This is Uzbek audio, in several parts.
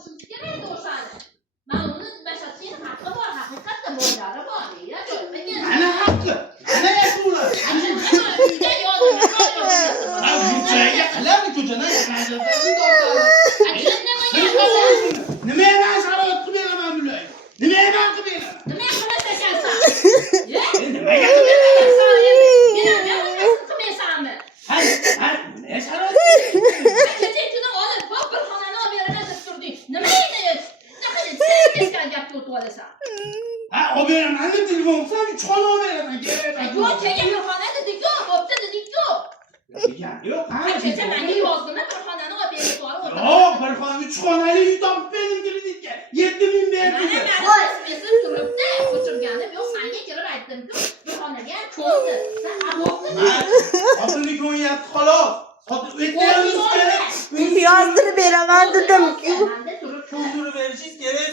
oluşum kerak o'shani. Men uni bashashning haqqi bor, haqiqatda bo'ylari bor. Ya joymagan. Ana haqqi. Ana yakuni. Uyda yozib Ha, yurtchaga qilardi ko'chada. Nima yana sharoit qilib beraman bular? Nima yana qilib beraman? nima qilasan? Nimaga qilib beraman? Qilmaysanmi? Ha, nima sharoit? Kecha kuni olib bir xonani olib beraman deb turding. Nima edi? Sen gapni o'tib olasan. Ha, olib beraman deb telefon qilsam, 3 xona olib beraman. Yo'q, kecha bir xona dedik-ku, bo'pti dedik-ku. Yo'q, ha. Kecha menga yozdimi bir xonani olib berib yuborib o'tirdim. Yo'q, bir xona 3 xonali uy topib berdim kreditga. 7000 berdim. Mana ismisiz turibdi, o'chirganim yo'q, senga kirib aytdim-ku, bir xonaga cho'zdi. Sen bo'pti. Xotinni ko'nyapti xolos. Xotin o'tganimiz kerak. Yozdirib beraman dedim-ku. Cho'zdirib berishingiz kerak.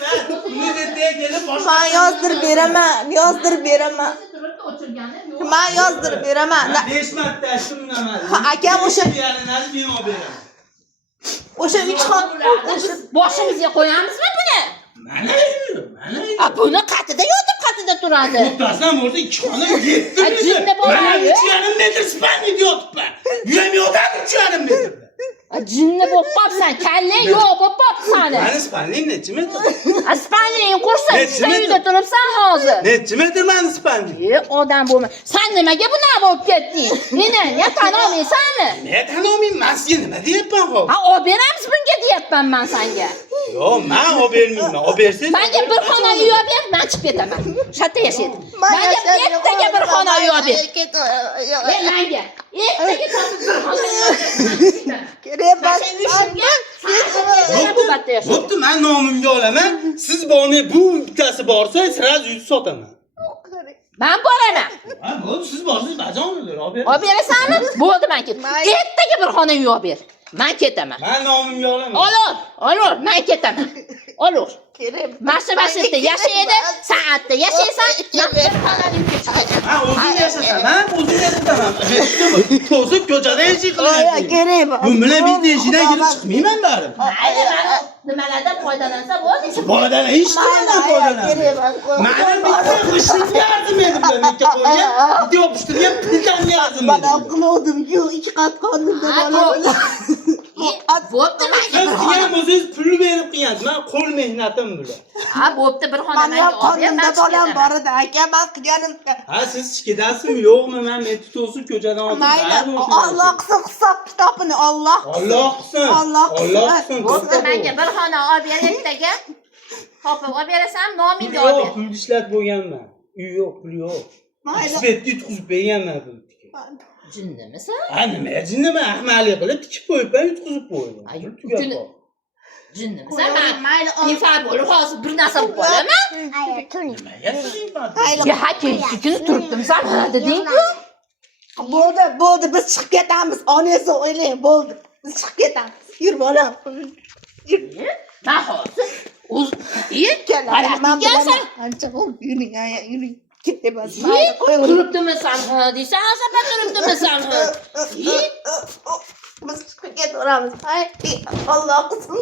Uni debga kelib boshqa. Men yozdirib beraman. Turibdi, o'chirganim yo'q. Men yozdirib beraman. 5 marta shunnaman. Akam o'sha yalinadi men olib beraman. o'sha 3 xon Boshimizga qo'yamizmi buni? Mana. Buni qatida yotib, qatida turadi. O'rtasidan bo'lsa 2 xona 7 jinni bo'ladi. Mana 3,5 metr spalnida yotibman. Uyam yotadi 3,5 metr. Jinni bo'lib qolsan, kallang yo'q bo'lib qolsan. Mani spalning necha metr? Aspaning qursa, sen uyda turibsan hozir. Necha metr mani spalning? Odam bo'lma. Sen nimaga bunaqa bo'lib ketding? Meni ya tanolmaysanmi? Men tanolmayman, sizga nima deyapman hozir? Ha, olib beramiz bunga deyapman men senga. Yo'q, men olib bermayman. Olib bersangiz. Menga bir xona uy olib ber, men chiqib ketaman. Shatta yashaydi. Menga ertaga bir xona uy olib ber. Menga ertaga topib bir xona uy olib ber. kerak bor. Bo'pti, men nomimga olaman. Siz bormay bu bittasi borsa, sraz uyni sotaman. Men boraman. Ha, bo'pti, siz borsangiz bajoninglar, olib ber. Olib berasanmi? Bo'ldi, men ketdim. Ertaga bir xona uy olib ber. Men ketaman. Men nomimga olaman. Olur, men ketaman. Olur. Mashina yashaydi, saatda yashaysan, men bir xona uyga chiqaman. Ha, o'zing yashasan, o'zing yashasan. To'sib ko'chada yashay qilyapsiz. Kerak bor. Bu bilan bitta eshikdan kirib chiqmayman bari. Mayli, men nimalardan foydalansa bo'ldi. Boydan hech nimadan foydalanan. Mana bitta qishlikni arzim edi bilan ikki qo'ygan, bitta yopishtirgan piltanni arzim edi. Mana qiluvdim-ku, 2 qat qonimda Bo'pti, menga Siz bir xona. degan o'zingiz pul berib qilgansiz. Men qo'l mehnatim bular. Ha, bo'pti, bir xona Men menga olib ber. qonimda bolam bor edi, aka, men qilganim. Ha, siz ketasizmi, yo'qmi? Men meti to'sib ko'chadan olib Mayli, Alloh qilsin hisob kitobini, Alloh qilsin. Alloh qilsin. Alloh qilsin. Bo'pti, menga bir xona olib ber ertaga. Topib olib berasan, nomingga olib Yo'q, ber. pul ishlatib bo'lganman. Uy yo'q, pul yo'q. Mayli. Svetga yutqizib berganman pulni. Jinnimisan? Ha, nima jinnimi? Ahmaqlik qilib tikib qo'yibman, yutqizib qo'ydim. Jinnimisan? Men infarkt bo'lib hozir bir narsa bo'lib qolaman. Nimaga qilyapman? Ya, kelishdi kuni turibdim, sen mana deding-ku. Bo'ldi, biz chiqib ketamiz. Onasi o'ylang, bo'ldi. Biz chiqib ketamiz. Yur bolam. Men hozir kelsan. Ancha bo'ldi. Yuring. Ketaman. Turibdimi sen deysan, asaba turibdimi sen? Biz chiqib ketaveramiz. Alloh qilsin.